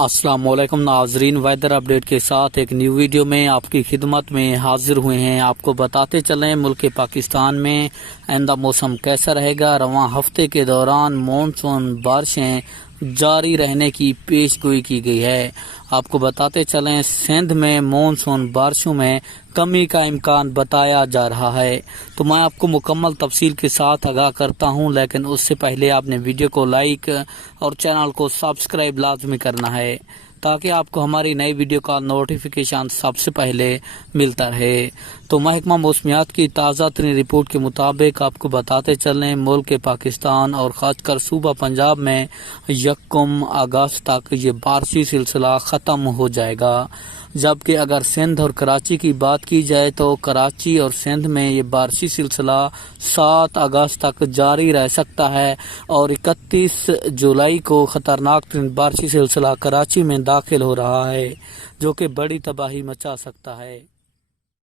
अस्सलाम वालेकुम नाजरीन, वेदर अपडेट के साथ एक न्यू वीडियो में आपकी खिदमत में हाजिर हुए हैं। आपको बताते चलें मुल्क पाकिस्तान में आइंदा मौसम कैसा रहेगा। रवां हफ्ते के दौरान मानसून बारिशें जारी रहने की पेशगोई की गई है। आपको बताते चलें सिंध में मानसून बारिशों में कमी का इम्कान बताया जा रहा है। तो मैं आपको मुकम्मल तफसील के साथ आगाह करता हूं, लेकिन उससे पहले आपने वीडियो को लाइक और चैनल को सब्सक्राइब लाजमी करना है ताकि आपको हमारी नई वीडियो का नोटिफिकेशन सबसे पहले मिलता रहे। तो महकमा मौसमियात की ताज़ा तरीन रिपोर्ट के मुताबिक आपको बताते चलें मुल्क पाकिस्तान और ख़ासकर सूबा पंजाब में 1 अगस्त तक ये बारिशी सिलसिला ख़त्म हो जाएगा। जबकि अगर सिंध और कराची की बात की जाए तो कराची और सिंध में ये बारिशी सिलसिला 7 अगस्त तक जारी रह सकता है और 31 जुलाई को ख़तरनाक बारिशी सिलसिला कराची में दाखिल हो रहा है, जो कि बड़ी तबाही मचा सकता है।